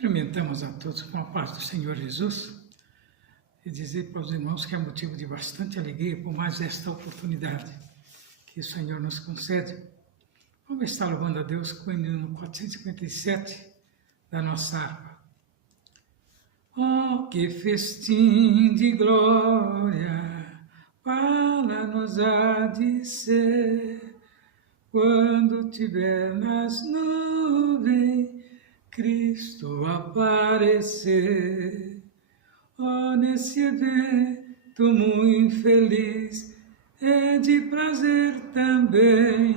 Cumprimentamos a todos com a paz do Senhor Jesus e dizer para os irmãos que é motivo de bastante alegria por mais esta oportunidade que o Senhor nos concede. Vamos estar louvando a Deus com o hino 457 da nossa harpa. Oh, que festim de glória para nos há de ser, quando tiver nas nuvens Cristo aparecer. Oh, nesse evento muito feliz, é de prazer também,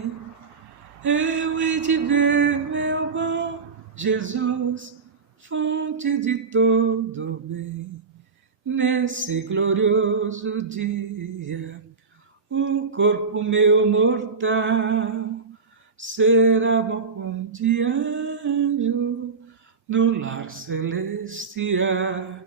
eu hei de ver meu bom Jesus, fonte de todo bem. Nesse glorioso dia, o corpo meu mortal será bom de anjo no lar celestial.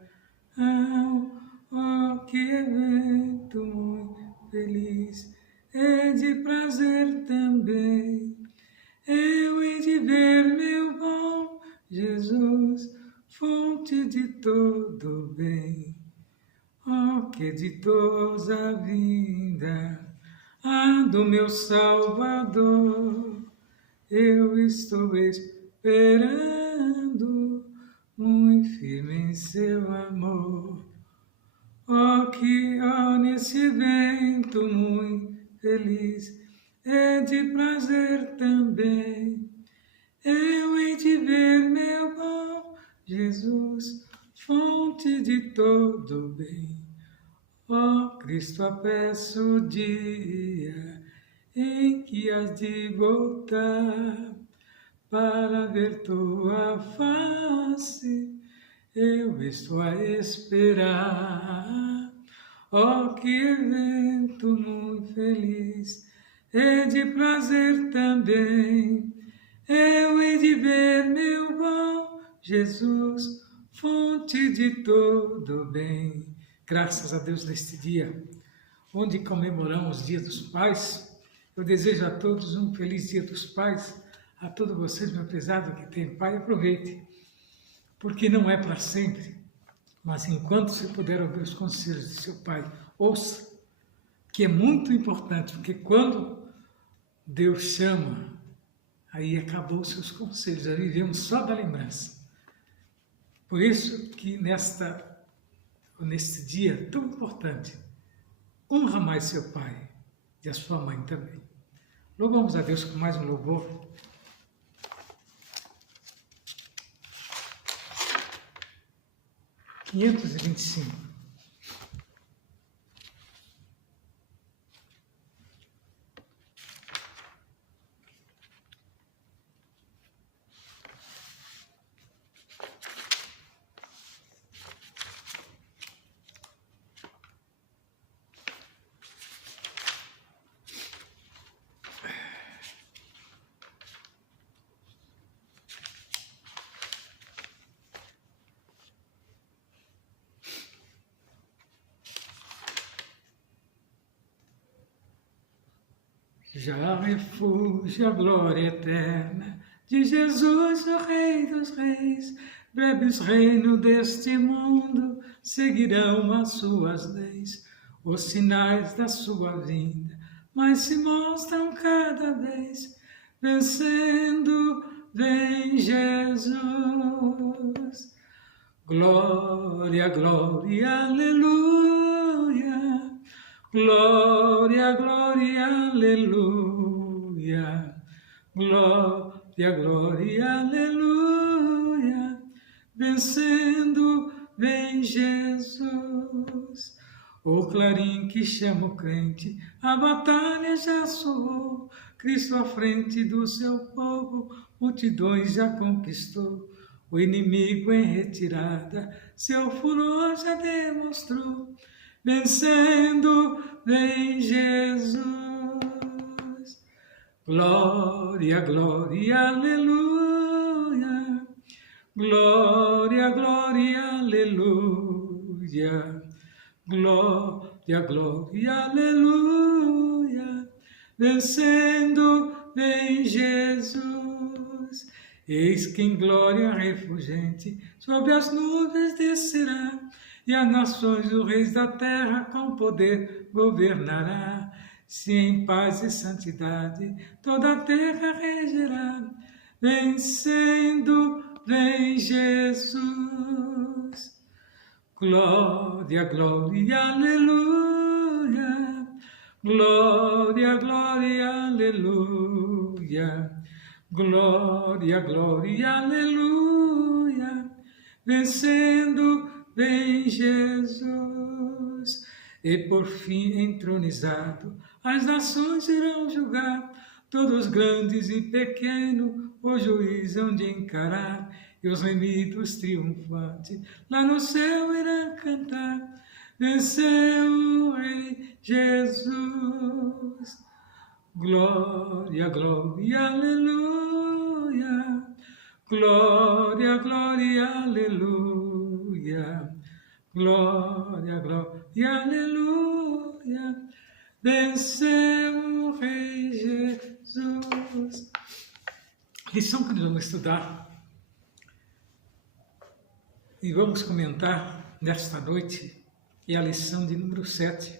Oh, que evento muito feliz, é de prazer também, eu hei de ver meu bom Jesus, fonte de todo bem. Oh, que ditosa vinda, do meu Salvador, eu estou esperando, muito firme em seu amor. Oh, que nesse evento muito feliz, é de prazer também, eu hei de ver meu bom Jesus, fonte de todo bem. Ó Cristo, apeço o dia em que has de voltar para ver tua face, eu estou a esperar. Ó, que evento muito feliz, é de prazer também, eu hei de ver meu bom Jesus, fonte de todo bem. Graças a Deus neste dia, onde comemoramos o Dia dos Pais, eu desejo a todos um feliz Dia dos Pais. A todos vocês, meu prezado, que tem pai, aproveite, porque não é para sempre, mas enquanto você puder ouvir os conselhos de seu pai, ouça, que é muito importante, porque quando Deus chama, aí acabou os seus conselhos, aí vivemos só da lembrança. Por isso que neste dia tão importante, honra mais seu pai e a sua mãe também. Louvamos a Deus com mais um louvor. e 525. Já refúgio a glória eterna de Jesus, o Rei dos Reis, breves reino deste mundo seguirão as suas leis, os sinais da sua vinda, mas se mostram cada vez, vencendo vem Jesus. Glória, glória, aleluia. Glória, glória, aleluia. Glória, glória, aleluia. Vencendo vem Jesus. O clarim que chama o crente, a batalha já soou. Cristo à frente do seu povo, multidões já conquistou. O inimigo em retirada, seu furor já demonstrou. Vencendo vem Jesus. Glória, glória, aleluia. Glória, glória, aleluia. Glória, glória, aleluia. Vencendo vem Jesus. Eis que em glória refulgente sobre as nuvens descerá, e as nações os reis da terra com poder governará. Se em paz e santidade toda a terra regerá, vencendo vem Jesus. Glória, glória, aleluia. Glória, glória, aleluia. Glória, glória, aleluia. Vencendo vem Jesus. E por fim entronizado, as nações irão julgar, todos grandes e pequenos, o juiz hão de encarar, e os remidos triunfantes lá no céu irão cantar. Venceu o Rei Jesus. Glória, glória, aleluia. Glória, glória, aleluia. Glória, glória, aleluia. Venceu o Rei Jesus. A lição que nós vamos estudar e vamos comentar nesta noite é a lição de número 7,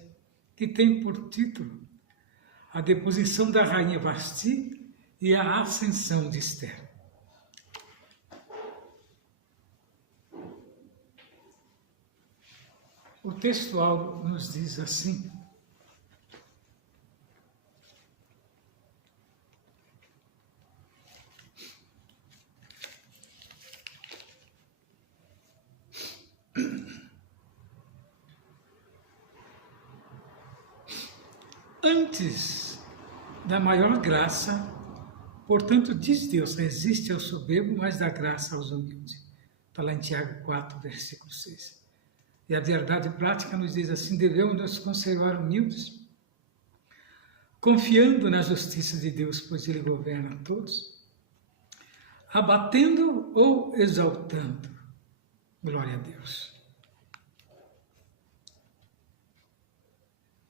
que tem por título a deposição da rainha Vasti e a ascensão de Esther. O textual nos diz assim: antes da maior graça, portanto, diz Deus, resiste ao soberbo, mas dá graça aos humildes. Está lá em Tiago 4, versículo 6. E a verdade prática nos diz assim: devemos nos conservar humildes, confiando na justiça de Deus, pois Ele governa a todos, abatendo ou exaltando. Glória a Deus.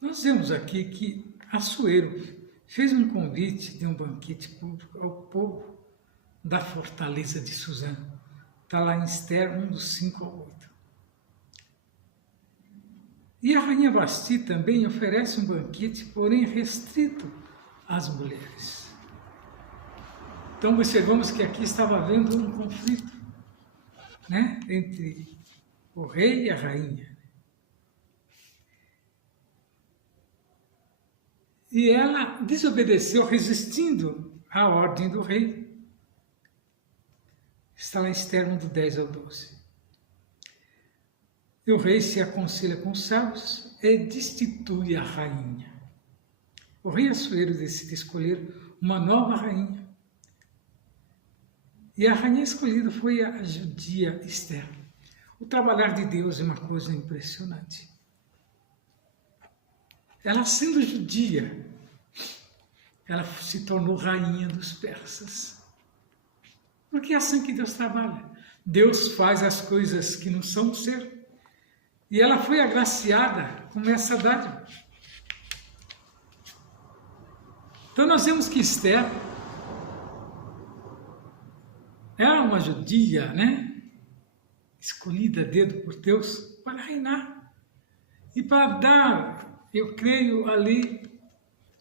Nós vemos aqui que Assuero fez um convite de um banquete público ao povo da fortaleza de Suzã. Está lá em Esther 1, dos 5 ao 8. E a rainha Vasti também oferece um banquete, porém restrito às mulheres. Então observamos que aqui estava havendo um conflito, né, entre o rei e a rainha. E ela desobedeceu, resistindo à ordem do rei. Está lá em Esther 1, do 10 ao 12. E o rei se aconselha com os sábios e destitui a rainha. O rei Assuero decide escolher uma nova rainha. E a rainha escolhida foi a judia Esther. O trabalhar de Deus é uma coisa impressionante. Ela, sendo judia, ela se tornou rainha dos persas. Porque é assim que Deus trabalha. Deus faz as coisas que não são ser. E ela foi agraciada com essa dádiva. Então nós vemos que Esther era uma judia, né? Escolhida a dedo por Deus para reinar. E para dar, eu creio, ali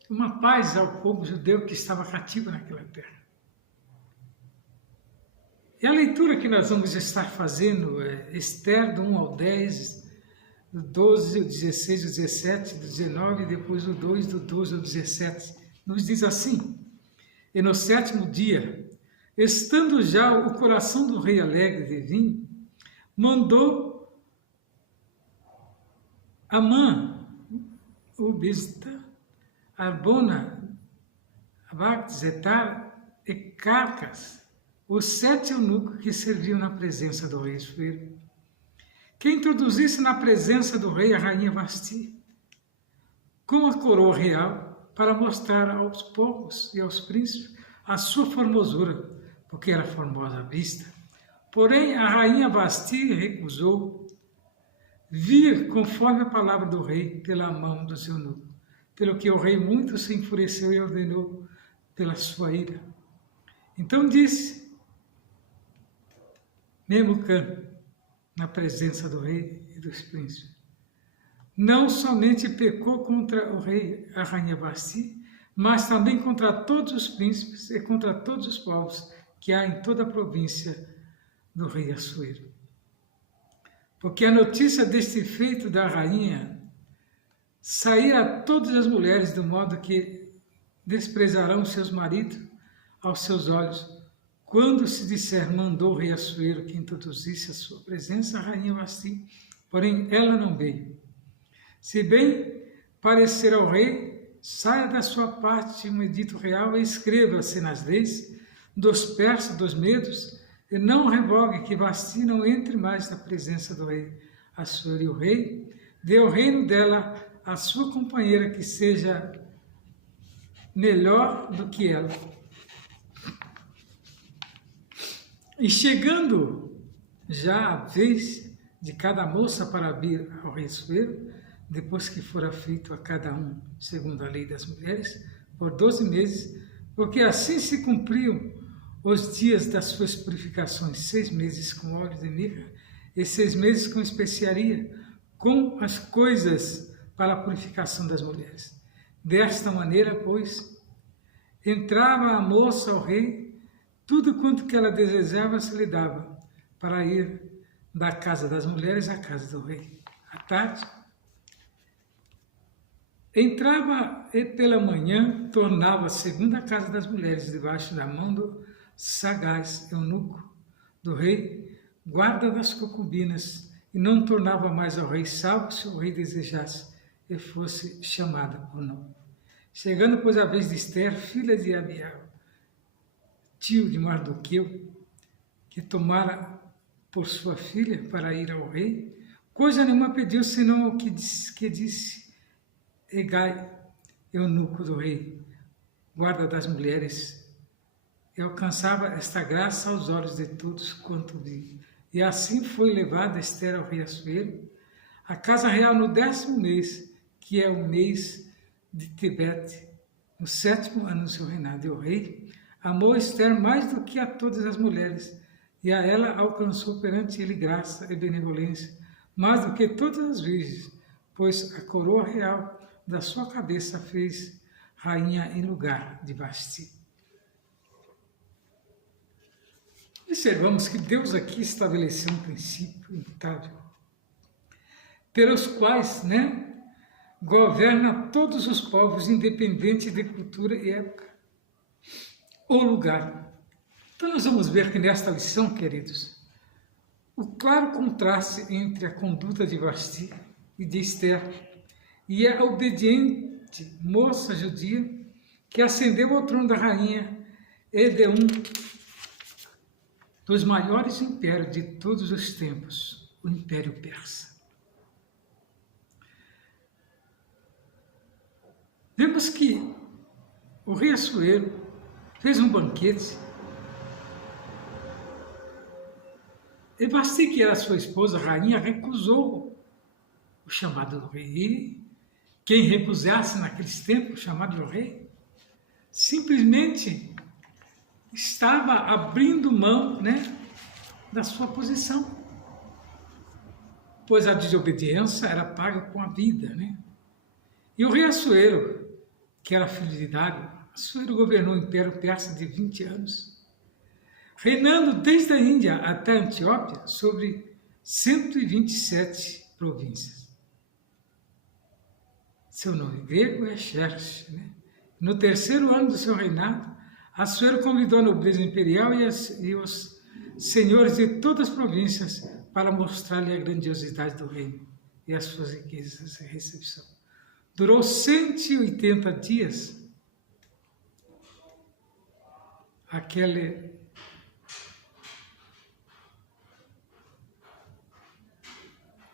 uma paz ao povo judeu que estava cativo naquela terra. E a leitura que nós vamos estar fazendo é Esther do 1 ao 10, do 12 ao 16, do 17, do 19, e depois do 2, do 12 ao 17. Nos diz assim: e no 7º dia, estando já o coração do rei alegre de vinho, mandou Amã, o Bizta, Arbona, Abaczetar e Carcas, os 7 eunucos que serviam na presença do rei Assuero, que introduzisse na presença do rei a rainha Vasti, com a coroa real, para mostrar aos povos e aos príncipes a sua formosura, porque era formosa à vista. Porém, a rainha Vasti recusou vir conforme a palavra do rei pela mão do seu eunuco, pelo que o rei muito se enfureceu e ordenou pela sua ira. Então disse: Memucan, na presença do rei e dos príncipes. Não somente pecou contra o rei, a rainha Basti, mas também contra todos os príncipes e contra todos os povos que há em toda a província do rei Assuero. Porque a notícia deste feito da rainha saía a todas as mulheres, do modo que desprezarão seus maridos aos seus olhos, quando se disser, mandou o rei Assuero que introduzisse a sua presença a rainha Basti, porém ela não veio. Se bem parecer ao rei, saia da sua parte um edito real e escreva-se nas leis dos persas, dos medos, e não revogue que Basti não entre mais na presença do rei Assuero. E o rei dê o reino dela à sua companheira, que seja melhor do que ela. E chegando já a vez de cada moça para vir ao rei Assuero, depois que fora feito a cada um, segundo a lei das mulheres, por 12 meses, porque assim se cumpriam os dias das suas purificações, 6 meses com óleo de mirra e 6 meses com especiaria, com as coisas para a purificação das mulheres. Desta maneira, pois, entrava a moça ao rei, tudo quanto que ela desejava se lhe dava, para ir da casa das mulheres à casa do rei. À tarde, entrava e pela manhã tornava segundo a casa das mulheres, debaixo da mão do sagaz eunuco do rei, guarda das concubinas, e não tornava mais ao rei, salvo se o rei desejasse e fosse chamada por nome. Chegando, pois, a vez de Esther, filha de Abiel, tio de Mardoqueu, que tomara por sua filha para ir ao rei, coisa nenhuma pediu, senão o que disse Hegai, eunuco do rei, guarda das mulheres, e alcançava esta graça aos olhos de todos quanto vi. E assim foi levada Esther ao rei Assuero, à casa real no 10º mês, que é o mês de Tebete, no 7º ano do seu reinado. E o rei amou Esther mais do que a todas as mulheres, e a ela alcançou perante ele graça e benevolência, mais do que todas as virgens, pois a coroa real da sua cabeça fez rainha em lugar de Basti. Observamos que Deus aqui estabeleceu um princípio imutável, pelos quais, governa todos os povos, independente de cultura e época ou lugar. Então nós vamos ver que nesta lição, queridos, o claro contraste entre a conduta de Basti e de Esther e a obediente moça judia que ascendeu ao trono da rainha e de um dos maiores impérios de todos os tempos, o Império Persa. Vemos que o rei Assuero fez um banquete e Basti, que era sua esposa, a rainha, recusou o chamado do rei. E quem recusasse naqueles tempos o chamado do rei, simplesmente estava abrindo mão, da sua posição, pois a desobediência era paga com a vida, E o rei Assuero, que era filho de Dário, Assuero governou o Império Persa de 20 anos, reinando desde a Índia até a Etiópia sobre 127 províncias. Seu nome grego é Xerxes. No 3º ano do seu reinado, Assuero convidou a nobreza imperial e os senhores de todas as províncias para mostrar-lhe a grandiosidade do reino e as suas riquezas e recepção. Durou 180 dias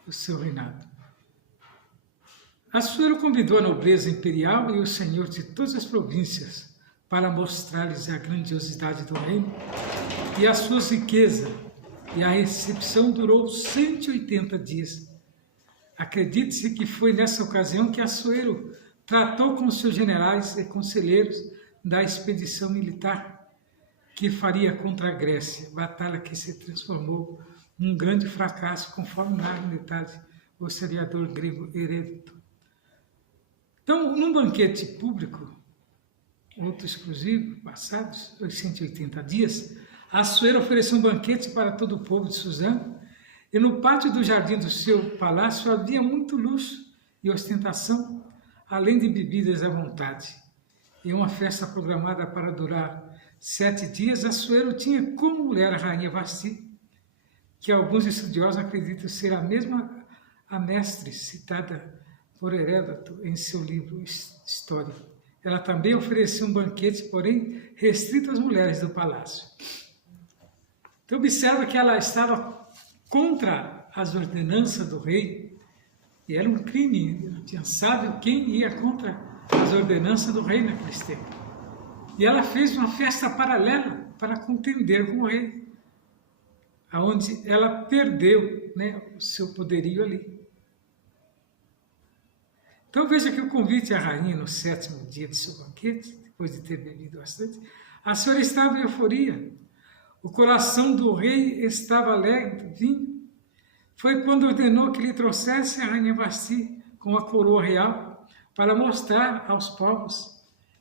o seu reinado. Assuero convidou a nobreza imperial e os senhores de todas as províncias para mostrar-lhes a grandiosidade do reino e as suas riquezas, e a recepção durou 180 dias. Acredite-se que foi nessa ocasião que Assuero tratou com seus generais e conselheiros da expedição militar que faria contra a Grécia, batalha que se transformou num grande fracasso, conforme narra em detalhe o historiador grego Heródoto. Então, num banquete público, outro exclusivo, passados os 180 dias, Assuero ofereceu um banquete para todo o povo de Suzã, e no pátio do jardim do seu palácio havia muito luxo e ostentação, além de bebidas à vontade. Em uma festa programada para durar 7 dias, Assuero tinha como mulher a rainha Vasti, que alguns estudiosos acreditam ser a mesma a mestre citada por Heródoto em seu livro histórico. Ela também ofereceu um banquete, porém restrito às mulheres do palácio. Então observa que ela estava contra as ordenanças do rei, e era um crime, impensável quem ia contra as ordenanças do rei naqueles tempos. E ela fez uma festa paralela para contender com o rei, aonde ela perdeu, né, o seu poderio ali. Então veja que o convite à rainha no 7º dia de seu banquete, depois de ter bebido bastante, a senhora estava em euforia. O coração do rei estava alegre do vinho. Foi quando ordenou que lhe trouxesse a rainha Vasti com a coroa real para mostrar aos povos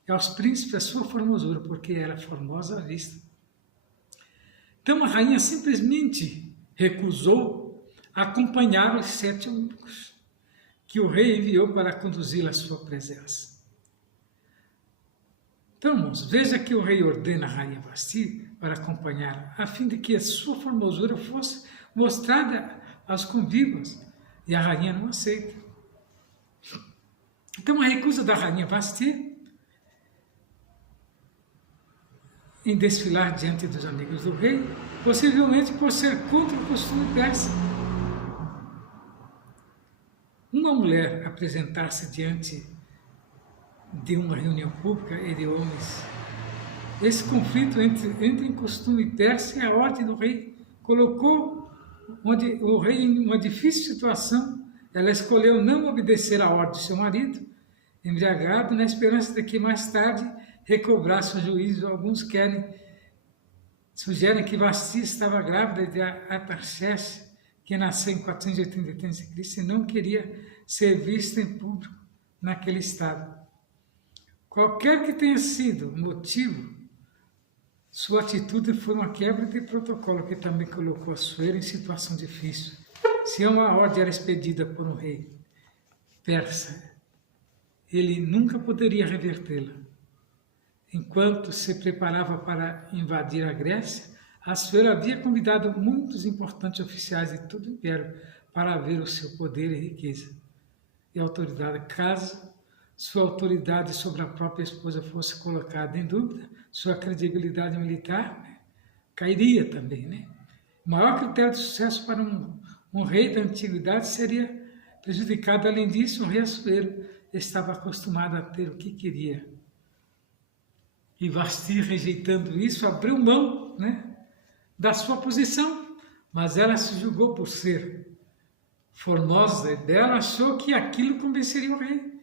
e aos príncipes a sua formosura, porque era formosa à vista. Então a rainha simplesmente recusou acompanhar os 7 eunucos que o rei enviou para conduzi-la à sua presença. Então, irmãos, veja que o rei ordena a rainha Vasti para acompanhar, a fim de que a sua formosura fosse mostrada aos convívas, e a rainha não aceita. Então, a recusa da rainha Vasti em desfilar diante dos amigos do rei, possivelmente por ser contra o costume persa. Uma mulher apresentar-se diante de uma reunião pública e de homens, esse conflito entre em costume persa e a ordem do rei colocou o rei em uma difícil situação. Ela escolheu não obedecer à ordem de seu marido, embriagado, na esperança de que mais tarde recobrasse o juízo. Alguns sugerem que Vasti estava grávida de Artaxerxes, que nasceu em 483 a.C. e não queria ser vista em público naquele estado. Qualquer que tenha sido o motivo, sua atitude foi uma quebra de protocolo que também colocou Assuero em situação difícil. Se uma ordem era expedida por um rei persa, ele nunca poderia revertê-la. Enquanto se preparava para invadir a Grécia, Assuero havia convidado muitos importantes oficiais de todo o império para ver o seu poder e riqueza e autoridade. Caso sua autoridade sobre a própria esposa fosse colocada em dúvida, sua credibilidade militar cairia também, né? O maior critério de sucesso para um rei da antiguidade seria prejudicado. Além disso, o rei Assuero estava acostumado a ter o que queria. E Vasti, rejeitando isso, abriu mão, né, da sua posição, mas ela se julgou por ser formosa e bela, achou que aquilo convenceria o rei,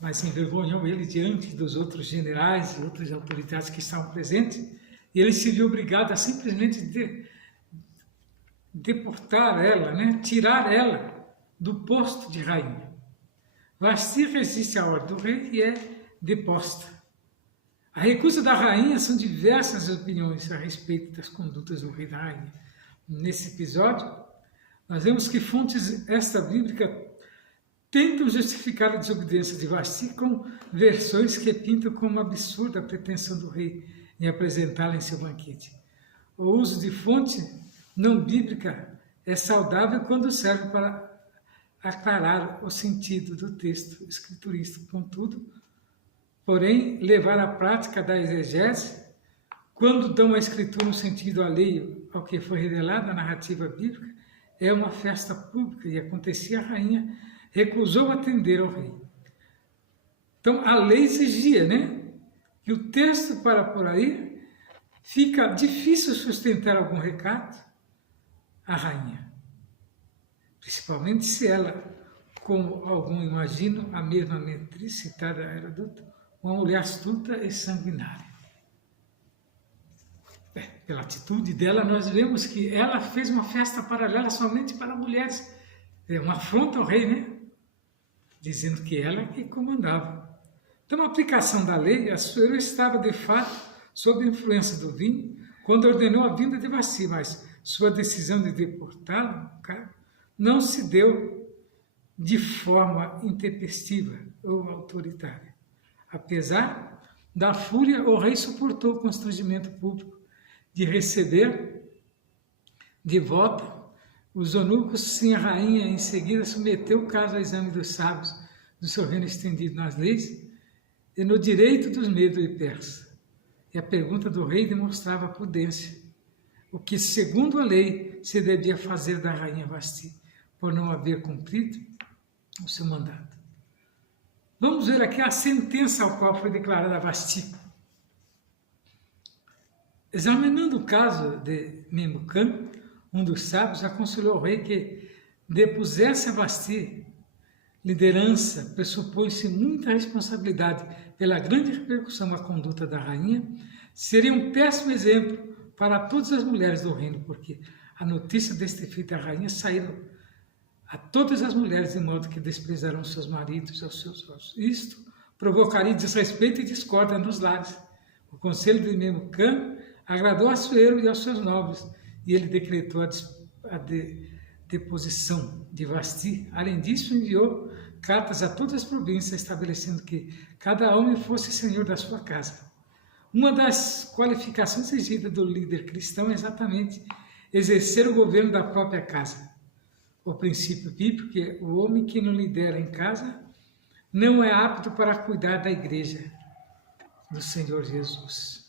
mas envergonhou ele diante dos outros generais e outras autoridades que estavam presentes, e ele se viu obrigado a simplesmente deportar ela, né, tirar ela do posto de rainha. Vasti resiste à ordem do rei e é deposta. A recusa da rainha são diversas opiniões a respeito das condutas do rei e da rainha. Nesse episódio, nós vemos que fontes extra-bíblicas tentam justificar a desobediência de Vasti com versões que pintam como absurda a pretensão do rei em apresentá-la em seu banquete. O uso de fonte não bíblica é saudável quando serve para aclarar o sentido do texto escriturístico. Contudo, porém, levar à prática da exegese, quando dão a escritura um sentido alheio ao que foi revelado na narrativa bíblica, é uma festa pública, e acontecia a rainha recusou atender ao rei. Então, a lei exigia, né, que o texto para por aí fica difícil sustentar algum recado à rainha, principalmente se ela, como algum imaginam, a mesma metriz citada era uma mulher astuta e sanguinária. pela atitude dela, nós vemos que ela fez uma festa paralela somente para mulheres. É uma afronta ao rei, né? Dizendo que ela que comandava. Então, a aplicação da lei, Assuero estava de fato sob a influência do vinho quando ordenou a vinda de Vasti, mas sua decisão de deportá-lo não se deu de forma intempestiva ou autoritária. Apesar da fúria, o rei suportou o constrangimento público de receber de volta os eunucos, sim, a rainha em seguida submeteu o caso ao exame dos sábios do seu reino estendido nas leis e no direito dos medos e persas. E a pergunta do rei demonstrava a prudência, o que, segundo a lei, se devia fazer da rainha Vasti, por não haver cumprido o seu mandato. Vamos ver aqui a sentença ao qual foi declarada Vasti. Examinando o caso de Memucã, um dos sábios aconselhou ao rei que depusesse a Vasti. Liderança pressupõe-se muita responsabilidade pela grande repercussão à conduta da rainha. Seria um péssimo exemplo para todas as mulheres do reino, porque a notícia deste feito da rainha saíram a todas as mulheres de modo que desprezarão seus maridos aos seus olhos. Isto provocaria desrespeito e discórdia nos lares. O conselho de Memucã agradou a Assuero e aos seus nobres, e ele decretou a deposição de Vasti. Além disso, enviou cartas a todas as províncias, estabelecendo que cada homem fosse senhor da sua casa. Uma das qualificações exigidas do líder cristão é exatamente exercer o governo da própria casa. O princípio bíblico é o homem que não lidera em casa não é apto para cuidar da igreja do Senhor Jesus.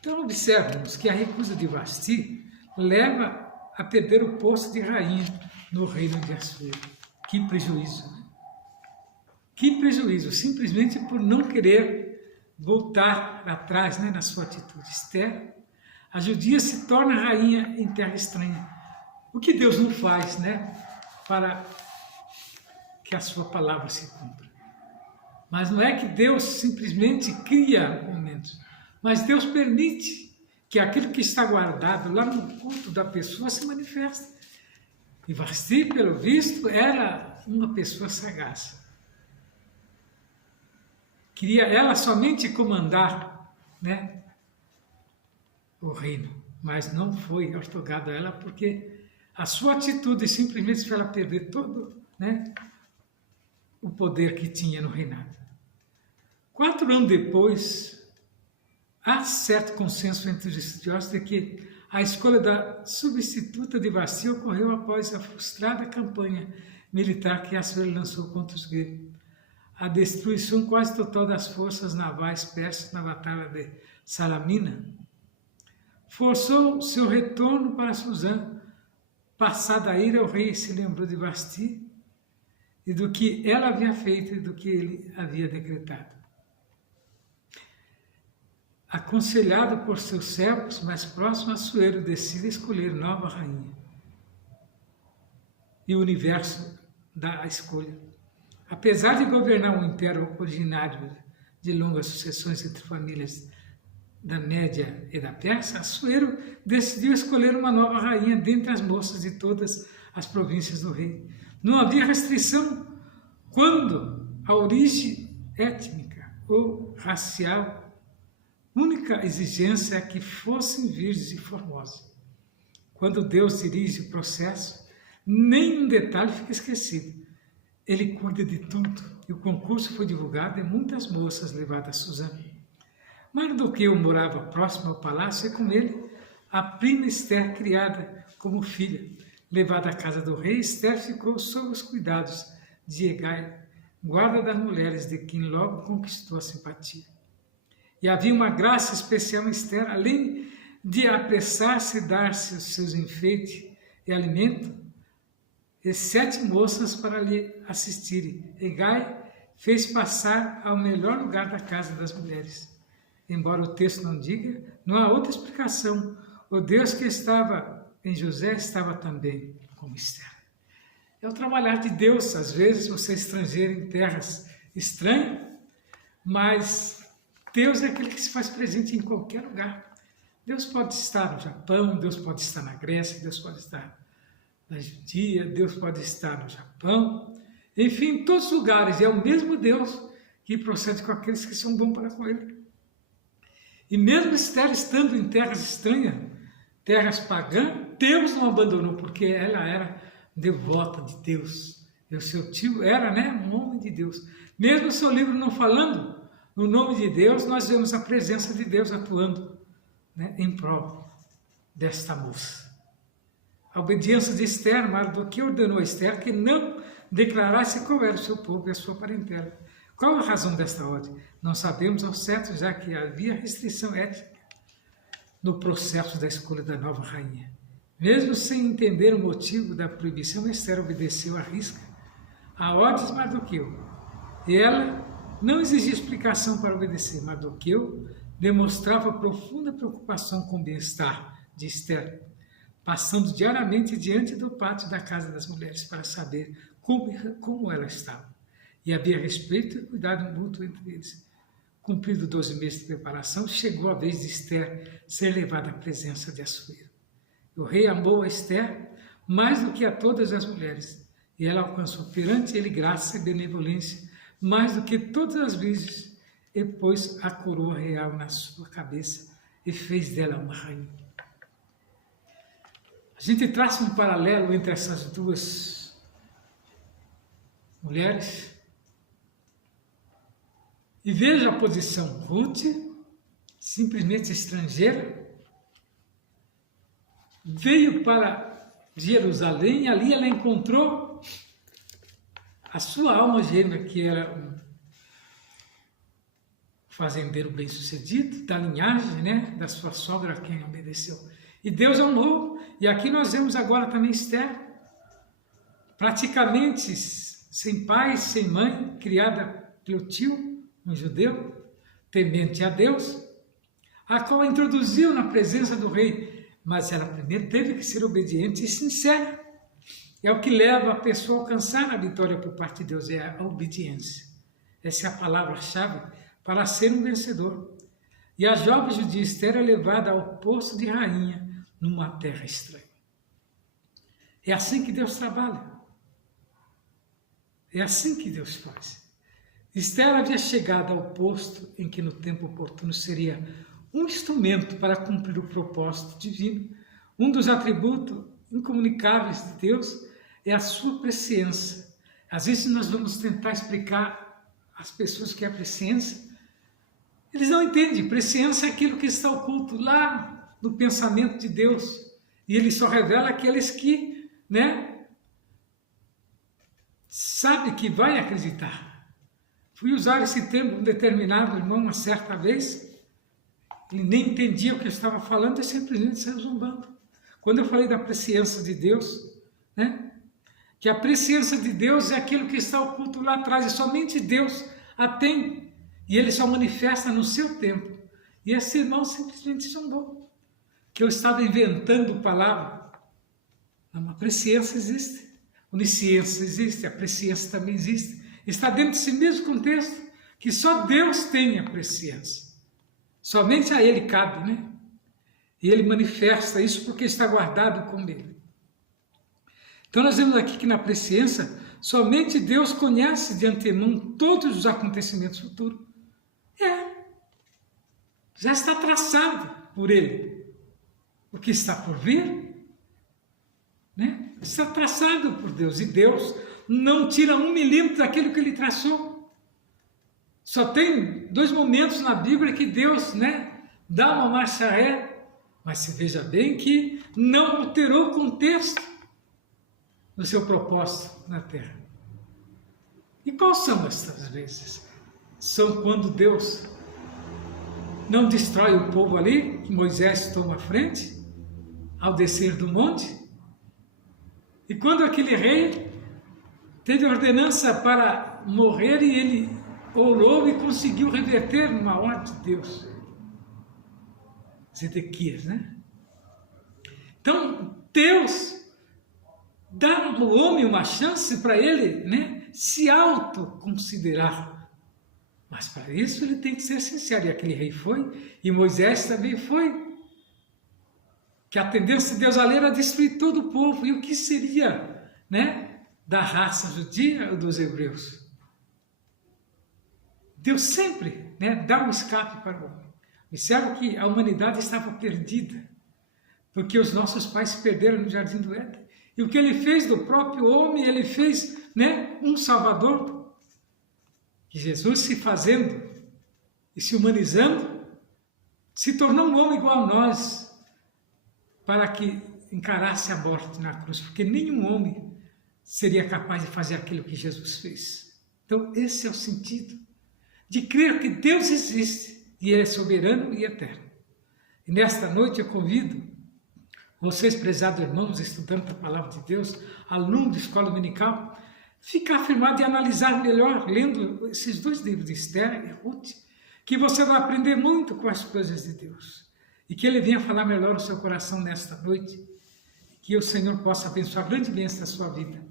Então, observamos que a recusa de Vasti leva a perder o posto de rainha no reino de Assuero. Que prejuízo! Né? Que prejuízo! Simplesmente por não querer voltar atrás, né, na sua atitude. Esther, a judia se torna rainha em terra estranha. O que Deus não faz, né, para que a sua palavra se cumpra. Mas não é que Deus simplesmente cria momentos, mas Deus permite que aquilo que está guardado lá no culto da pessoa se manifeste. E Vasti, pelo visto, era uma pessoa sagaz. Queria ela somente comandar, né, o reino, mas não foi otorgado a ela porque a sua atitude simplesmente fez ela perder todo, né, o poder que tinha no reinado. 4 anos depois, há certo consenso entre os estudiosos de que a escolha da substituta de Vasti ocorreu após a frustrada campanha militar que Assuero lançou contra os gregos. A destruição quase total das forças navais persas na batalha de Salamina forçou seu retorno para Suzã. Passada a ira, o rei se lembrou de Vasti e do que ela havia feito e do que ele havia decretado. Aconselhado por seus servos mais próximos, Assuero decide escolher nova rainha. E o universo dá a escolha. Apesar de governar um império originário de longas sucessões entre famílias da Média e da Pérsia, Assuero decidiu escolher uma nova rainha dentre as moças de todas as províncias do rei. Não havia restrição quando a origem étnica ou racial. Única exigência é que fossem virgens e formosas. Quando Deus dirige o processo, nenhum detalhe fica esquecido. Ele cuida de tudo, e o concurso foi divulgado e muitas moças levadas a Suzã. Mardoqueu morava próximo ao palácio e com ele a prima Esther, criada como filha. Levada à casa do rei, Esther ficou sob os cuidados de Hegai, guarda das mulheres, de quem logo conquistou a simpatia. E havia uma graça especial em Esther, além de apressar-se e dar-se os seus enfeites e alimento, e 7 moças para lhe assistirem. Hegai fez passar ao melhor lugar da casa das mulheres. Embora o texto não diga, não há outra explicação. O Deus que estava em José estava também como Esther. É o trabalhar de Deus. Às vezes você é estrangeiro em terras estranhas, mas Deus é aquele que se faz presente em qualquer lugar. Deus pode estar no Japão, Deus pode estar na Grécia, Deus pode estar na Judéia, Deus pode estar no Japão. Enfim, em todos os lugares. É o mesmo Deus que procede com aqueles que são bons para com Ele. E mesmo Esther estando em terras estranhas, terras pagãs, Deus não abandonou, porque ela era devota de Deus. E o seu tio era, um homem de Deus. Mesmo o seu livro não falando no nome de Deus, nós vemos a presença de Deus atuando em prol desta moça. A obediência de Esther, Mardoqueu ordenou a Esther que não declarasse qual era o seu povo e a sua parentela. Qual a razão desta ordem? Não sabemos ao certo, já que havia restrição étnica no processo da escolha da nova rainha. Mesmo sem entender o motivo da proibição, Esther obedeceu à risca a ordens de Mardoqueu. E ela não exigia explicação para obedecer. Mardoqueu demonstrava profunda preocupação com o bem-estar de Esther, passando diariamente diante do pátio da casa das mulheres para saber como ela estava. E havia respeito e cuidado mútuo entre eles. Cumprido 12 meses de preparação, chegou a vez de Esther ser levada à presença de Assuero. O rei amou a Esther mais do que a todas as mulheres, e ela alcançou perante ele graça e benevolência mais do que todas as virgens, e pôs a coroa real na sua cabeça e fez dela uma rainha. A gente traça um paralelo entre essas duas mulheres. E veja a posição. Ruth, simplesmente estrangeira, veio para Jerusalém, e ali ela encontrou a sua alma gêmea, que era um fazendeiro bem-sucedido, da linhagem, da sua sogra a quem obedeceu. E Deus amou. E aqui nós vemos agora também Esther, praticamente sem pai, sem mãe, criada pelo tio, um judeu, temente a Deus, a qual a introduziu na presença do rei, mas ela primeiro teve que ser obediente e sincera. É o que leva a pessoa a alcançar a vitória por parte de Deus, é a obediência. Essa é a palavra-chave para ser um vencedor. E a jovem judia Esther é levada ao posto de rainha numa terra estranha. É assim que Deus trabalha. É assim que Deus faz. Esther havia chegado ao posto em que no tempo oportuno seria um instrumento para cumprir o propósito divino. Um dos atributos incomunicáveis de Deus é a sua presciência. Às vezes nós vamos tentar explicar às pessoas que é a presciência. Eles não entendem. Presciência é aquilo que está oculto lá no pensamento de Deus. E ele só revela aqueles que, sabe que vai acreditar. Fui usar esse termo com um determinado irmão uma certa vez, ele nem entendia o que eu estava falando e simplesmente saiu zombando. Quando eu falei da presciência de Deus, que a presciência de Deus é aquilo que está oculto lá atrás, e somente Deus a tem, e ele só manifesta no seu tempo. E esse irmão simplesmente zombou, que eu estava inventando palavra. Não, a presciência existe, onisciência existe, a presciência também existe. Está dentro desse mesmo contexto, que só Deus tem a presciência. Somente a Ele cabe, E Ele manifesta isso porque está guardado com Ele. Então nós vemos aqui que na presciência, somente Deus conhece de antemão todos os acontecimentos futuros. Já está traçado por Ele. O que está por vir, está traçado por Deus. E Deus não tira 1 milímetro daquilo que Ele traçou. Só tem 2 momentos na Bíblia que Deus, dá uma marcha ré, mas se veja bem que não alterou o contexto do seu propósito na terra. E quais são estas vezes? São quando Deus não destrói o povo ali, que Moisés toma a frente, ao descer do monte, e quando aquele rei teve ordenança para morrer e ele orou e conseguiu reverter numa ordem de Deus. Zedequias, Então, Deus dá ao homem uma chance para ele, se autoconsiderar Mas para isso ele tem que ser sincero, e aquele rei foi, e Moisés também foi. Que a tendência de Deus ali era destruir todo o povo, e o que seria, né, da raça judia ou dos hebreus? Deus sempre, né, dá um escape para o homem. Observa que a humanidade estava perdida, porque os nossos pais se perderam no jardim do Éden. E o que ele fez do próprio homem, ele fez, né, um salvador. E Jesus se fazendo e se humanizando, se tornou um homem igual a nós, para que encarasse a morte na cruz, porque nenhum homem seria capaz de fazer aquilo que Jesus fez. Então esse é o sentido de crer que Deus existe e Ele é soberano e eterno. E nesta noite eu convido vocês, prezados irmãos, estudantes da Palavra de Deus, alunos de escola dominical, ficar afirmado e analisar melhor, lendo esses 2 livros de Esther e Ruth, que você vai aprender muito com as coisas de Deus. E que Ele venha falar melhor no seu coração nesta noite, que o Senhor possa abençoar grandemente a sua vida,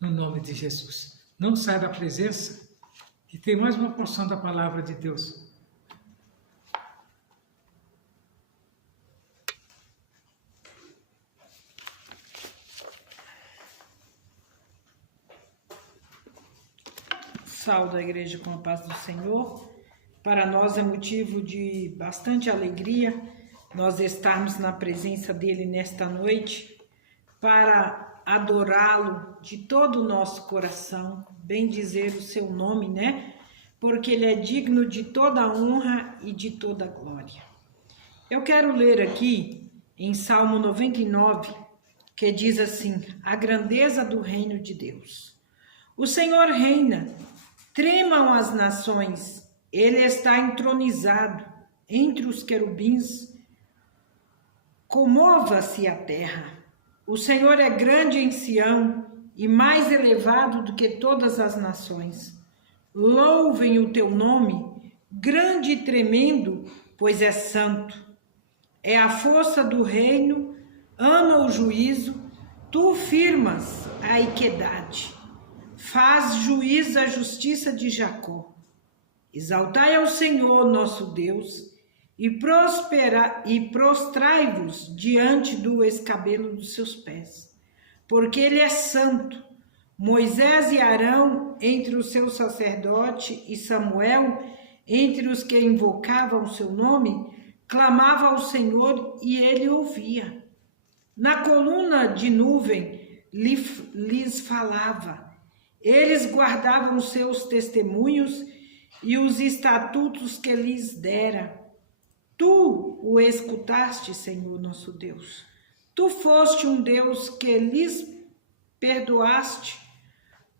no nome de Jesus. Não saia da presença, que tem mais uma porção da Palavra de Deus. Saúdo a igreja com a paz do Senhor. Para nós é motivo de bastante alegria nós estarmos na presença dele nesta noite para adorá-lo de todo o nosso coração, bem dizer o seu nome, né? Porque ele é digno de toda a honra e de toda a glória. Eu quero ler aqui em Salmo 99, que diz assim: a grandeza do reino de Deus. O Senhor reina, tremam as nações, ele está entronizado entre os querubins, comova-se a terra. O Senhor é grande em Sião e mais elevado do que todas as nações. Louvem o teu nome, grande e tremendo, pois é santo. É a força do reino, ama o juízo, tu firmas a equidade. Faz juiz a justiça de Jacó. Exaltai ao Senhor nosso Deus e prostrai-vos diante do escabelo dos seus pés, porque ele é santo. Moisés e Arão entre os seus sacerdotes e Samuel entre os que invocavam o seu nome, clamava ao Senhor e ele ouvia. Na coluna de nuvem lhes falava. Eles guardavam os seus testemunhos e os estatutos que lhes dera. Tu o escutaste, Senhor nosso Deus. Tu foste um Deus que lhes perdoaste,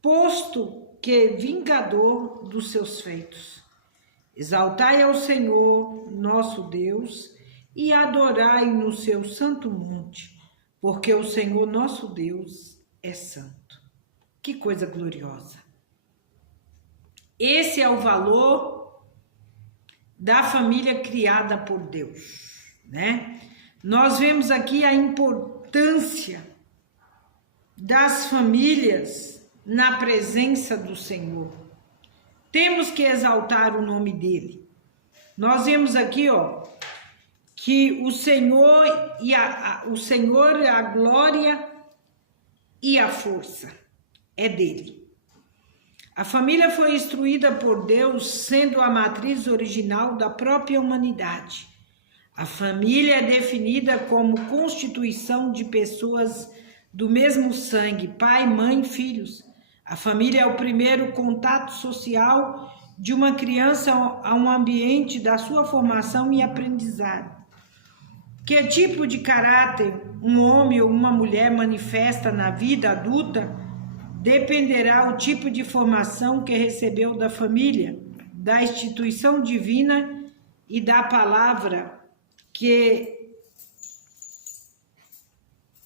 posto que vingador dos seus feitos. Exaltai ao Senhor nosso Deus e adorai no seu santo monte, porque o Senhor nosso Deus é santo. Que coisa gloriosa! Esse é o valor da família criada por Deus, né? Nós vemos aqui a importância das famílias na presença do Senhor. Temos que exaltar o nome dele. Nós vemos aqui, ó, que o Senhor e a glória e a força é dele. A família foi instruída por Deus, sendo a matriz original da própria humanidade. A família é definida como constituição de pessoas do mesmo sangue, pai, mãe, filhos. A família é o primeiro contato social de uma criança a um ambiente da sua formação e aprendizado. Que tipo de caráter um homem ou uma mulher manifesta na vida adulta dependerá do tipo de formação que recebeu da família, da instituição divina e da palavra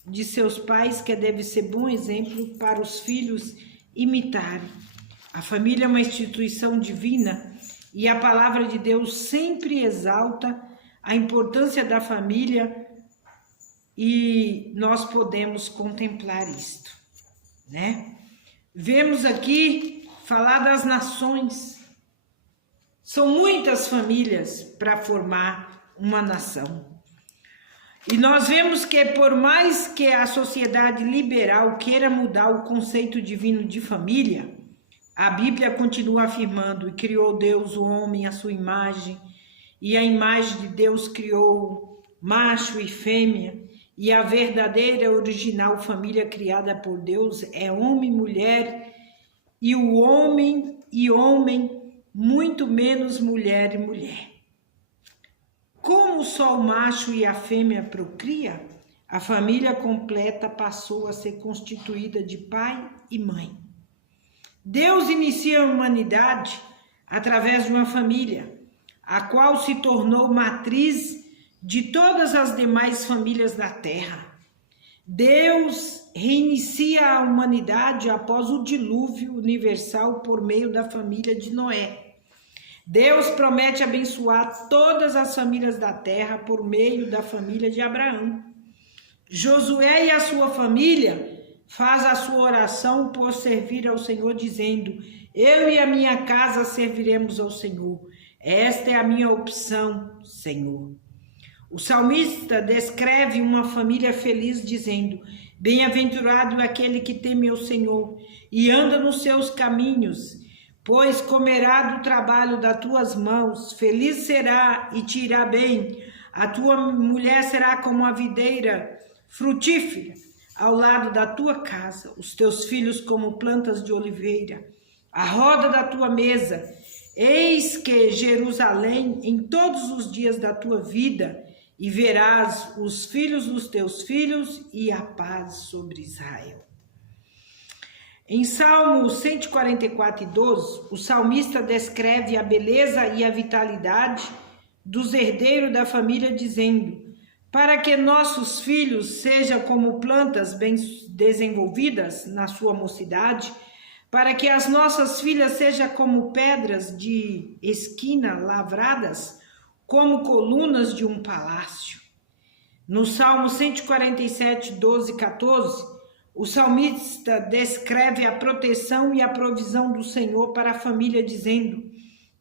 de seus pais, que deve ser bom exemplo para os filhos imitarem. A família é uma instituição divina e a palavra de Deus sempre exalta a importância da família e nós podemos contemplar isto, né? Vemos aqui falar das nações. São muitas famílias para formar uma nação. E nós vemos que por mais que a sociedade liberal queira mudar o conceito divino de família, a Bíblia continua afirmando: e criou Deus o homem à sua imagem, e a imagem de Deus criou macho e fêmea, e a verdadeira original família criada por Deus é homem e mulher, e o homem e homem, muito menos mulher e mulher. Como só o macho e a fêmea procria, a família completa passou a ser constituída de pai e mãe. Deus inicia a humanidade através de uma família, a qual se tornou matriz de todas as demais famílias da terra. Deus reinicia a humanidade após o dilúvio universal por meio da família de Noé. Deus promete abençoar todas as famílias da terra por meio da família de Abraão. Josué e a sua família faz a sua oração por servir ao Senhor, dizendo: eu e a minha casa serviremos ao Senhor. Esta é a minha opção, Senhor. O salmista descreve uma família feliz, dizendo: bem-aventurado é aquele que teme ao Senhor e anda nos seus caminhos, pois comerá do trabalho das tuas mãos. Feliz será e te irá bem. A tua mulher será como a videira frutífera ao lado da tua casa, os teus filhos como plantas de oliveira, a roda da tua mesa. Eis que Jerusalém em todos os dias da tua vida, e verás os filhos dos teus filhos e a paz sobre Israel. Em Salmo 144:12, o salmista descreve a beleza e a vitalidade dos herdeiros da família, dizendo: para que nossos filhos sejam como plantas bem desenvolvidas na sua mocidade, para que as nossas filhas sejam como pedras de esquina lavradas, como colunas de um palácio. No Salmo 147:12-14, o salmista descreve a proteção e a provisão do Senhor para a família, dizendo: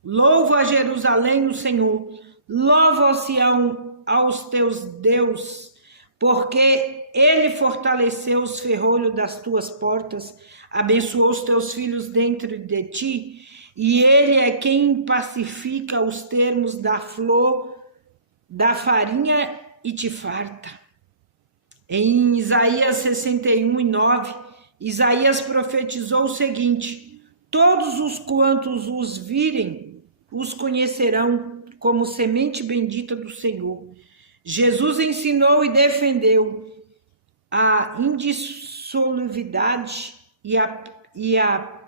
louva a Jerusalém o Senhor, louva ao Sião aos teus Deus, porque ele fortaleceu os ferrolhos das tuas portas, abençoou os teus filhos dentro de ti, e ele é quem pacifica os termos da flor, da farinha e te farta. Em Isaías 61:9, Isaías profetizou o seguinte: todos os quantos os virem, os conhecerão como semente bendita do Senhor. Jesus ensinou e defendeu a indissolubilidade e a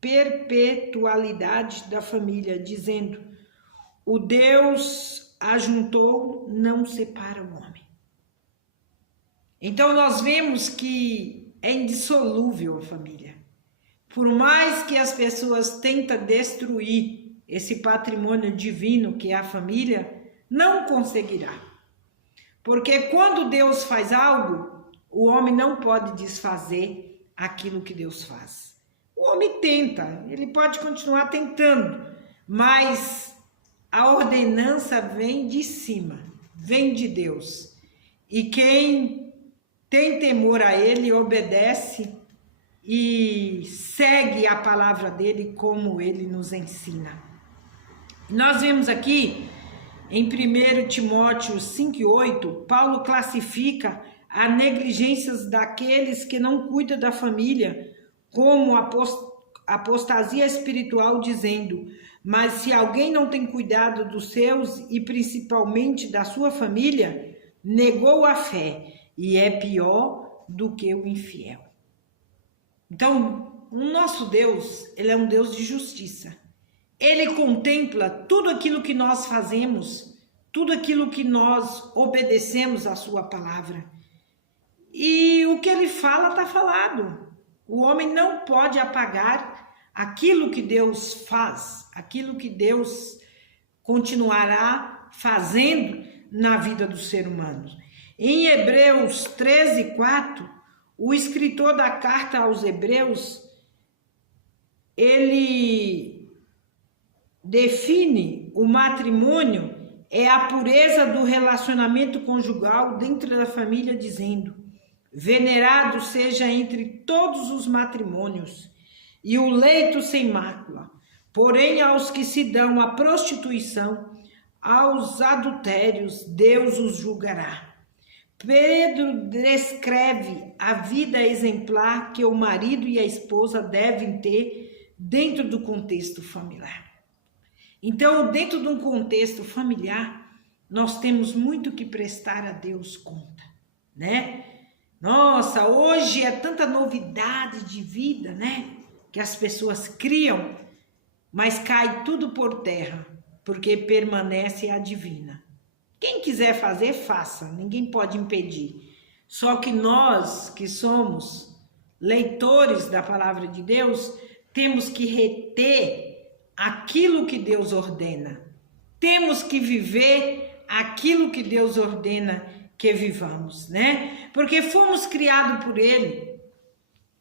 perpetualidade da família, dizendo: o Deus ajuntou, não separa o homem. Então nós vemos que é indissolúvel a família. Por mais que as pessoas tentem destruir esse patrimônio divino que é a família, não conseguirá. Porque quando Deus faz algo, o homem não pode desfazer aquilo que Deus faz. O homem tenta, ele pode continuar tentando, mas a ordenança vem de cima, vem de Deus. E quem tem temor a ele obedece e segue a palavra dele como ele nos ensina. Nós vemos aqui em 1 Timóteo 5:8, Paulo classifica as negligências daqueles que não cuidam da família como apostasia espiritual, dizendo: mas se alguém não tem cuidado dos seus e principalmente da sua família, negou a fé e é pior do que o infiel. Então, o nosso Deus, ele é um Deus de justiça. Ele contempla tudo aquilo que nós fazemos, tudo aquilo que nós obedecemos à sua palavra. E o que ele fala está falado. O homem não pode apagar aquilo que Deus faz, aquilo que Deus continuará fazendo na vida do ser humano. Em Hebreus 13:4, o escritor da carta aos Hebreus, ele define o matrimônio é a pureza do relacionamento conjugal dentro da família, dizendo: venerado seja entre todos os matrimônios e o leito sem mácula, porém aos que se dão à prostituição, aos adultérios, Deus os julgará. Pedro descreve a vida exemplar que o marido e a esposa devem ter dentro do contexto familiar. Então, dentro de um contexto familiar, nós temos muito que prestar a Deus conta, né? Nossa, hoje é tanta novidade de vida, né? Que as pessoas criam, mas cai tudo por terra, porque permanece a divina. Quem quiser fazer, faça, ninguém pode impedir. Só que nós, que somos leitores da palavra de Deus, temos que reter aquilo que Deus ordena. Temos que viver aquilo que Deus ordena que vivamos, né? Porque fomos criados por Ele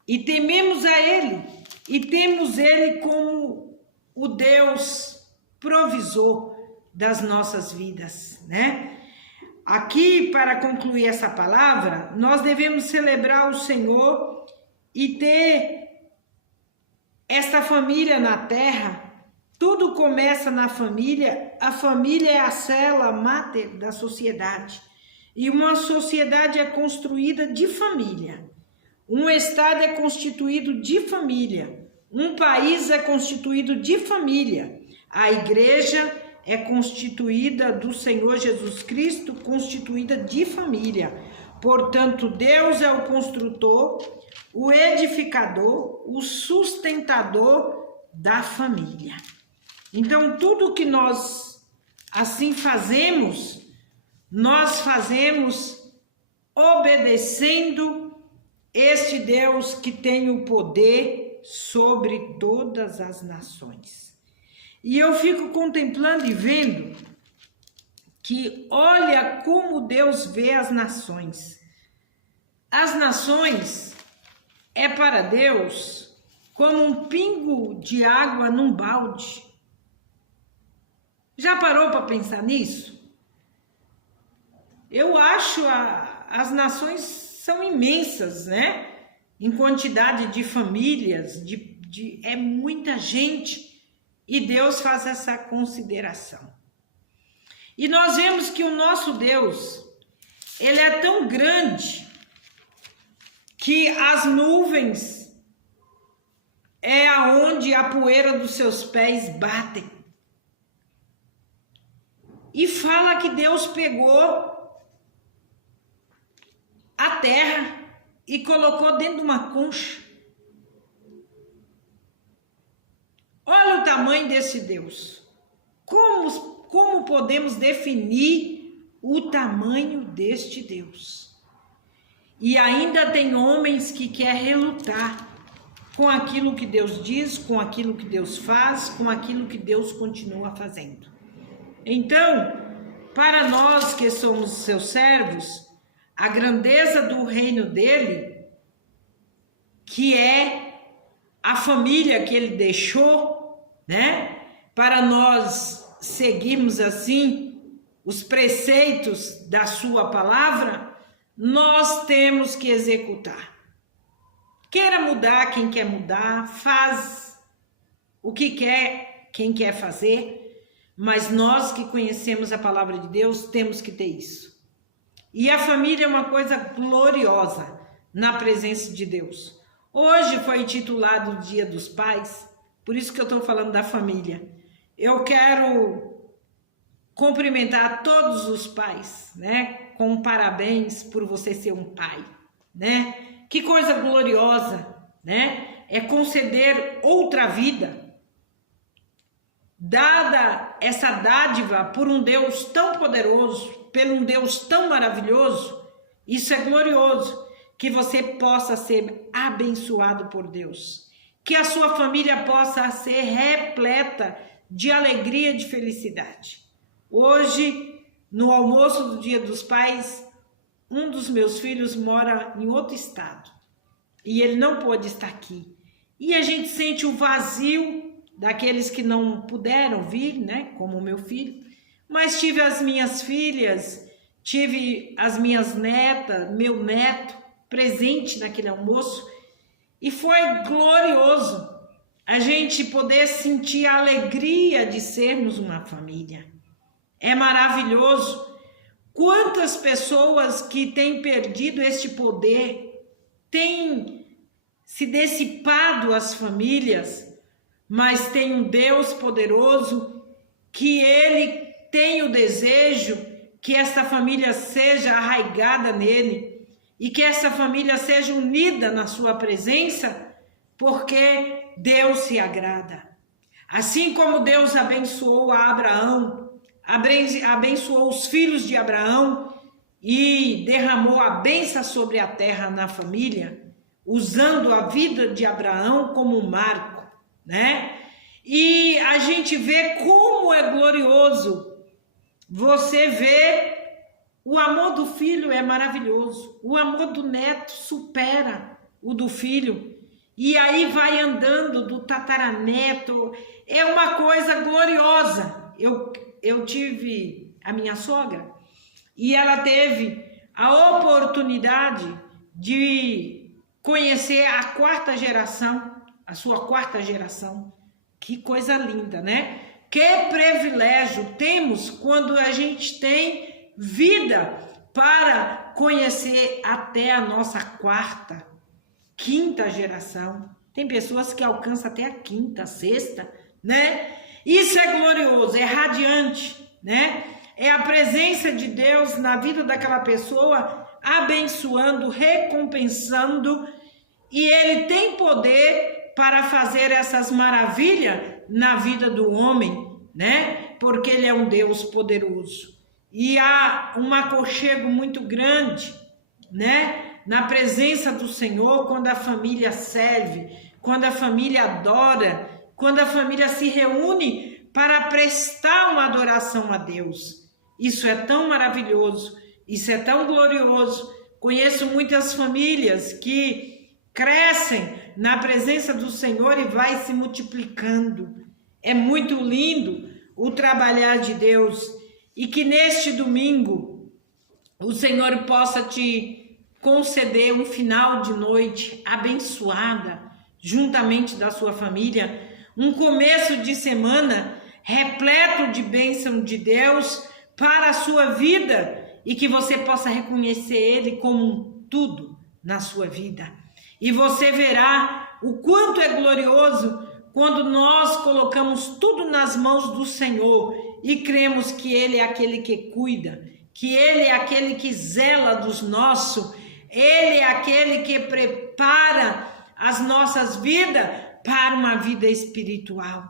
e tememos a Ele e temos Ele como o Deus provisor das nossas vidas, né? Aqui, para concluir essa palavra, nós devemos celebrar o Senhor e ter esta família na terra. Tudo começa na família. A família é a célula máter da sociedade. E uma sociedade é construída de família. Um estado é constituído de família. Um país é constituído de família. A igreja é constituída do Senhor Jesus Cristo, constituída de família. Portanto, Deus é o construtor, o edificador, o sustentador da família. Então, tudo que nós assim fazemos, nós fazemos obedecendo este Deus que tem o poder sobre todas as nações. E eu fico contemplando e vendo que olha como Deus vê as nações. As nações é para Deus como um pingo de água num balde. Já parou para pensar nisso? Eu acho as nações são imensas, né? Em quantidade de famílias, é muita gente. E Deus faz essa consideração. E nós vemos que o nosso Deus, ele é tão grande que as nuvens é aonde a poeira dos seus pés batem. E fala que Deus pegou a terra e colocou dentro de uma concha. Olha o tamanho desse Deus. Como podemos definir o tamanho deste Deus? E ainda tem homens que querem relutar com aquilo que Deus diz, com aquilo que Deus faz, com aquilo que Deus continua fazendo. Então, para nós que somos seus servos, a grandeza do reino dele, que é a família que ele deixou, né? Para nós seguirmos assim os preceitos da sua palavra, nós temos que executar. Queira mudar quem quer mudar, faz o que quer quem quer fazer, mas nós que conhecemos a palavra de Deus temos que ter isso. E a família é uma coisa gloriosa na presença de Deus. Hoje foi intitulado o Dia dos Pais, por isso que eu estou falando da família. Eu quero cumprimentar todos os pais, né? Com parabéns por você ser um pai, né? Que coisa gloriosa, né? É conceder outra vida. Dada essa dádiva por um Deus tão poderoso, por um Deus tão maravilhoso, isso é glorioso. Que você possa ser abençoado por Deus. Que a sua família possa ser repleta de alegria e de felicidade. Hoje, no almoço do Dia dos Pais, um dos meus filhos mora em outro estado. E ele não pôde estar aqui. E a gente sente o vazio daqueles que não puderam vir, né, como o meu filho, mas tive as minhas filhas, tive as minhas netas, meu neto presente naquele almoço, e foi glorioso a gente poder sentir a alegria de sermos uma família. É maravilhoso. Quantas pessoas que têm perdido este poder, têm se dissipado as famílias, mas tem um Deus poderoso que Ele tem o desejo que esta família seja arraigada nele e que essa família seja unida na sua presença, porque Deus se agrada. Assim como Deus abençoou a Abraão, abençoou os filhos de Abraão e derramou a bênção sobre a terra na família, usando a vida de Abraão como um marco, né? E a gente vê como é glorioso. Você vê o amor do filho é maravilhoso. O amor do neto supera o do filho. E aí vai andando do tataraneto. É uma coisa gloriosa. Eu tive a minha sogra e ela teve a oportunidade de conhecer a quarta geração, a sua quarta geração. Que coisa linda, né? Que privilégio temos quando a gente tem vida para conhecer até a nossa quarta, quinta geração. Tem pessoas que alcançam até a quinta, sexta, né? Isso é glorioso, é radiante, né? É a presença de Deus na vida daquela pessoa, abençoando, recompensando, e Ele tem poder para fazer essas maravilhas na vida do homem, né? Porque Ele é um Deus poderoso. E há um aconchego muito grande, né? Na presença do Senhor, quando a família serve, quando a família adora, quando a família se reúne para prestar uma adoração a Deus. Isso é tão maravilhoso, isso é tão glorioso. Conheço muitas famílias que crescem na presença do Senhor e vai se multiplicando. É muito lindo o trabalhar de Deus, e que neste domingo o Senhor possa te conceder um final de noite abençoada, juntamente da sua família, um começo de semana repleto de bênção de Deus para a sua vida, e que você possa reconhecer Ele como um tudo na sua vida. E você verá o quanto é glorioso quando nós colocamos tudo nas mãos do Senhor e cremos que Ele é aquele que cuida, que Ele é aquele que zela dos nossos, Ele é aquele que prepara as nossas vidas para uma vida espiritual,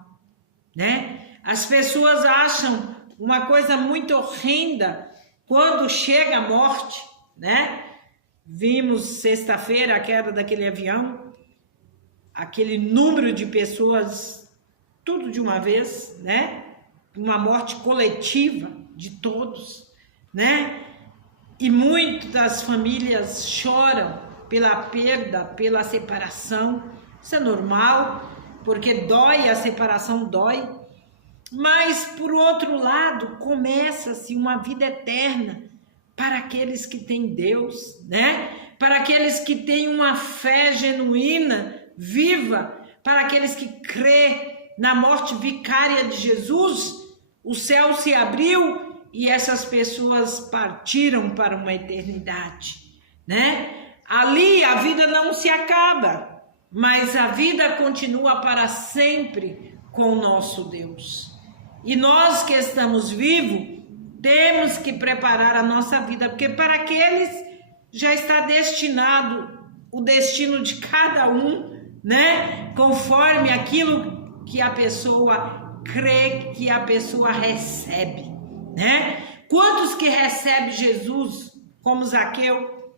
né? As pessoas acham uma coisa muito horrenda quando chega a morte, né? Vimos sexta-feira a queda daquele avião, aquele número de pessoas, tudo de uma vez, né? Uma morte coletiva de todos, né? E muitas famílias choram pela perda, pela separação. Isso é normal, porque dói, a separação dói. Mas, por outro lado, começa-se uma vida eterna para aqueles que têm Deus, né? Para aqueles que têm uma fé genuína, viva, para aqueles que crê na morte vicária de Jesus, o céu se abriu e essas pessoas partiram para uma eternidade, né? Ali a vida não se acaba, mas a vida continua para sempre com o nosso Deus. E nós que estamos vivos, temos que preparar a nossa vida, porque para aqueles já está destinado o destino de cada um, né? Conforme aquilo que a pessoa crê, que a pessoa recebe, né? Quantos que recebem Jesus, como Zaqueu?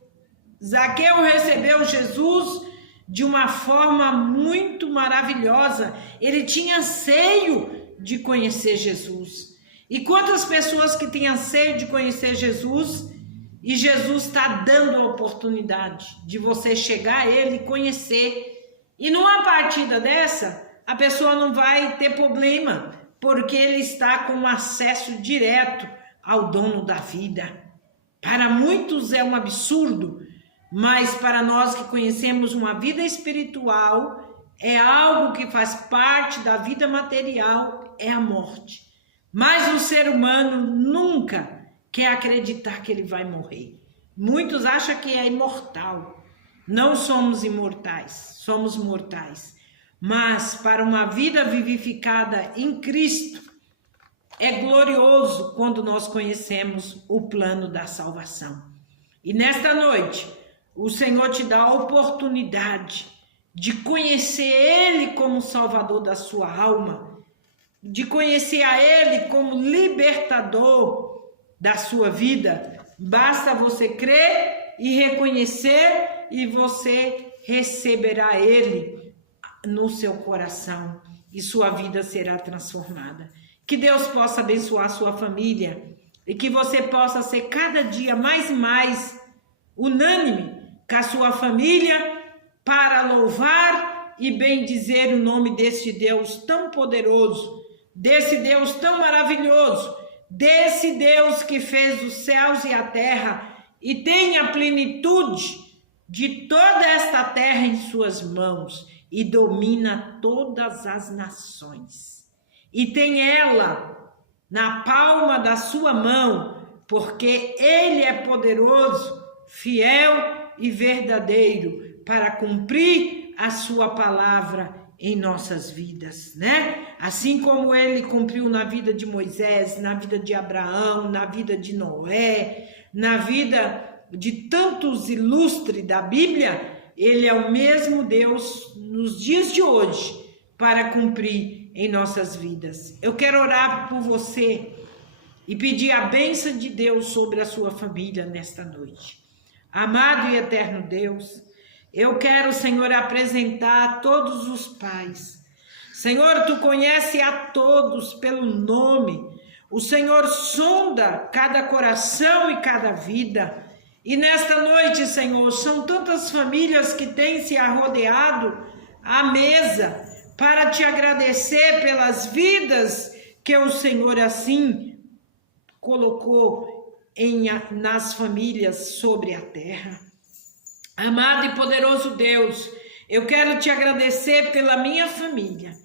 Zaqueu recebeu Jesus de uma forma muito maravilhosa. Ele tinha anseio de conhecer Jesus. E quantas pessoas que têm anseio de conhecer Jesus, e Jesus está dando a oportunidade de você chegar a Ele e conhecer. E numa partida dessa, a pessoa não vai ter problema, porque ele está com acesso direto ao dono da vida. Para muitos é um absurdo, mas para nós que conhecemos uma vida espiritual, é algo que faz parte da vida material, é a morte. Mas o ser humano nunca quer acreditar que ele vai morrer. Muitos acham que é imortal. Não somos imortais, somos mortais. Mas para uma vida vivificada em Cristo, é glorioso quando nós conhecemos o plano da salvação. E nesta noite, o Senhor te dá a oportunidade de conhecer Ele como Salvador da sua alma, de conhecer a Ele como libertador da sua vida. Basta você crer e reconhecer, e você receberá Ele no seu coração e sua vida será transformada. Que Deus possa abençoar a sua família e que você possa ser cada dia mais e mais unânime com a sua família para louvar e bendizer o nome desse Deus tão poderoso, desse Deus tão maravilhoso, desse Deus que fez os céus e a terra e tem a plenitude de toda esta terra em suas mãos e domina todas as nações. E tem ela na palma da sua mão, porque Ele é poderoso, fiel e verdadeiro para cumprir a sua palavra em nossas vidas, né? Assim como Ele cumpriu na vida de Moisés, na vida de Abraão, na vida de Noé, na vida de tantos ilustres da Bíblia, Ele é o mesmo Deus nos dias de hoje para cumprir em nossas vidas. Eu quero orar por você e pedir a bênção de Deus sobre a sua família nesta noite. Amado e eterno Deus, eu quero, Senhor, apresentar todos os pais. Senhor, Tu conhece a todos pelo nome. O Senhor sonda cada coração e cada vida. E nesta noite, Senhor, são tantas famílias que têm se arrodeado à mesa para Te agradecer pelas vidas que o Senhor assim colocou nas famílias sobre a terra. Amado e poderoso Deus, eu quero Te agradecer pela minha família.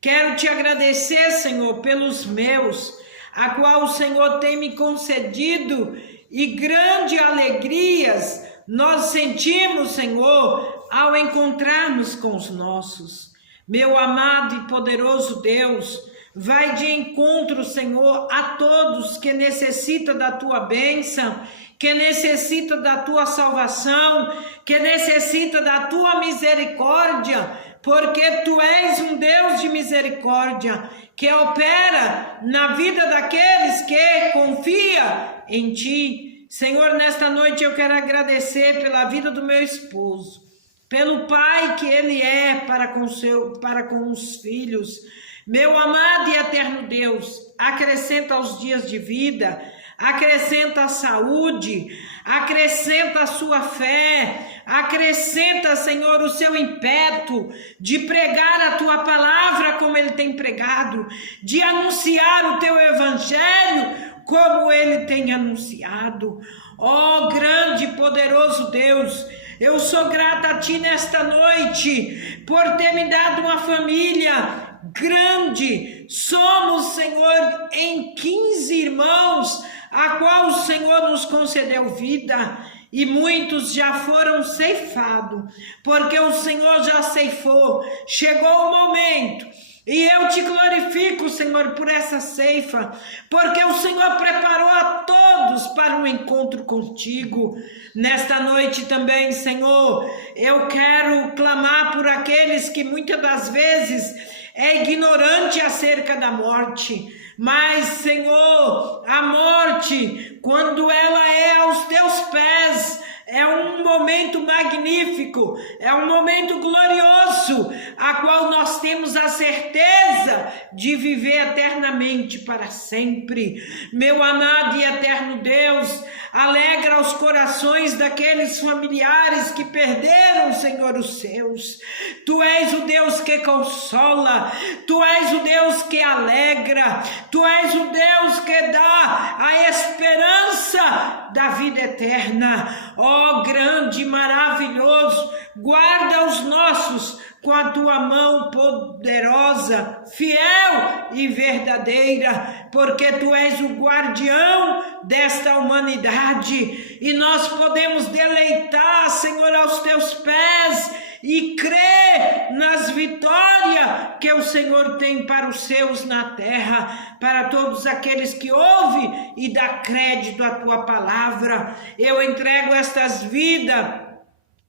Quero Te agradecer, Senhor, pelos meus, a qual o Senhor tem me concedido, e grandes alegrias nós sentimos, Senhor, ao encontrarmos com os nossos. Meu amado e poderoso Deus, vai de encontro, Senhor, a todos que necessitam da Tua bênção, que necessita da Tua salvação, que necessita da Tua misericórdia, porque Tu és um Deus de misericórdia, que opera na vida daqueles que confiam em Ti. Senhor, nesta noite eu quero agradecer pela vida do meu esposo, pelo pai que ele é para com os filhos. Meu amado e eterno Deus, acrescenta os dias de vida, acrescenta a saúde, acrescenta a sua fé, acrescenta, Senhor, o seu impeto de pregar a Tua palavra como Ele tem pregado, de anunciar o Teu evangelho como Ele tem anunciado. Ó grande e poderoso Deus, eu sou grata a Ti nesta noite por ter me dado uma família grande. Somos, Senhor, em 15 irmãos, a qual o Senhor nos concedeu vida, e muitos já foram ceifados, porque o Senhor já ceifou. Chegou o momento, e eu Te glorifico, Senhor, por essa ceifa, porque o Senhor preparou a todos para um encontro contigo. Nesta noite também, Senhor, eu quero clamar por aqueles que muitas das vezes é ignorante acerca da morte. Mas, Senhor, a morte, quando ela é aos Teus pés, é um momento magnífico, é um momento glorioso, a qual nós temos a certeza de viver eternamente para sempre. Meu amado e eterno Deus, alegra os corações daqueles familiares que perderam, Senhor, os seus. Tu és o Deus que consola, Tu és o Deus que alegra, Tu és o Deus que dá a esperança da vida eterna. Ó grande e maravilhoso, guarda os nossos com a Tua mão poderosa, fiel e verdadeira, porque Tu és o guardião desta humanidade, e nós podemos deleitar, Senhor, aos Teus pés e crer nas vitórias que o Senhor tem para os seus na terra, para todos aqueles que ouvem e dá crédito à Tua palavra. Eu entrego estas vidas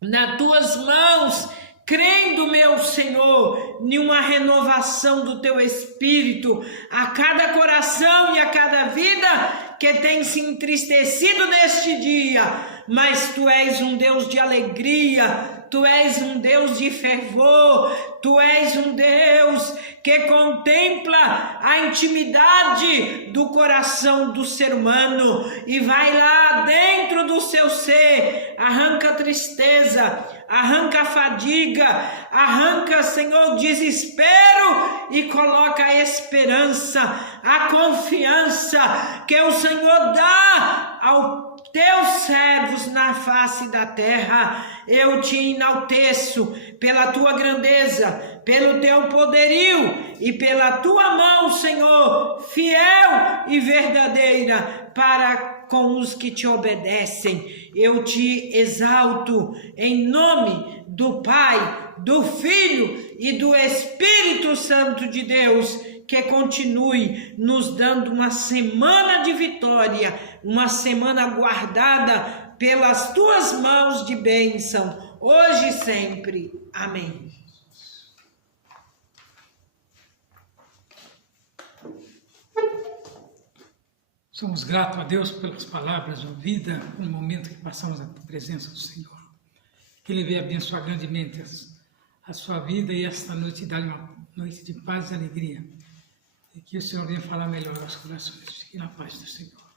nas Tuas mãos, crendo, meu Senhor, em uma renovação do Teu Espírito a cada coração e a cada vida que tem se entristecido neste dia, mas Tu és um Deus de alegria, Tu és um Deus de fervor, Tu és um Deus que contempla a intimidade do coração do ser humano e vai lá dentro do seu ser, arranca a tristeza, arranca a fadiga, arranca, Senhor, o desespero e coloca a esperança, a confiança que o Senhor dá ao Teus servos na face da terra. Eu Te enalteço pela Tua grandeza, pelo Teu poderio e pela Tua mão, Senhor, fiel e verdadeira para com os que Te obedecem. Eu Te exalto em nome do Pai, do Filho e do Espírito Santo de Deus, que continue nos dando uma semana de vitória, uma semana guardada pelas Tuas mãos de bênção, hoje e sempre. Amém. Somos gratos a Deus pelas palavras ouvidas, no momento que passamos na presença do Senhor. Que Ele venha abençoar grandemente a sua vida e esta noite dar uma noite de paz e alegria. E que o Senhor venha falar melhor aos corações. Fique na paz do Senhor.